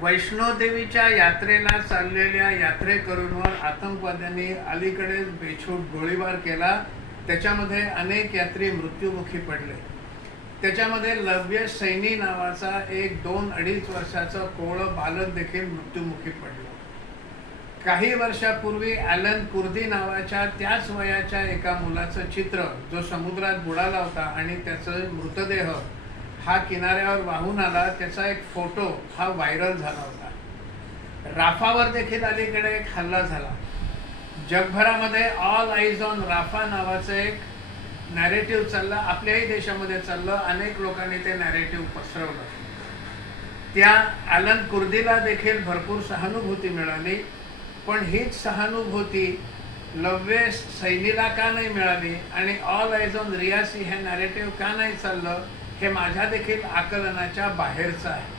वैष्णोदेवीच्या यात्रेला चाललेल्या यात्रेकरूंवर आतंकवाद्यांनी अलीकडेच बेछूट गोळीबार केला। त्याच्यामध्ये अनेक यात्री मृत्युमुखी पडले। त्याच्यामध्ये लव्य सैनी नावाचा एक 2-2.5 वर्षाचा कोवळं बालक देखील मृत्युमुखी पडलं। काही वर्षापूर्वी ॲलन कुर्दी नावाच्या त्याच वयाच्या एका मुलाचं चित्र जो समुद्रात बुडाला होता आणि त्याचा मृतदेह हा किनाऱ्यावर वाहून आला, त्याचा एक फोटो हा व्हायरल झाला होता। राफावर देखील अलीकडे एक हल्ला झाला। जगभरामध्ये ऑल आईज ऑन राफा नावाचं एक नॅरेटिव्ह चाललं, आपल्याही देशामध्ये चाललं। अनेक लोकांनी ते नॅरेटिव्ह पसरवलं। त्या ॲलन कुर्दीला देखील भरपूर सहानुभूती मिळाली, पण हीच सहानुभूती लव्य सैनीला का नाही मिळाली आणि ऑल आईज ऑन रियासी हे नॅरेटिव्ह का नाही चाललं, हे माझ्या देखील आकलनाच्या बाहेरचं आहे।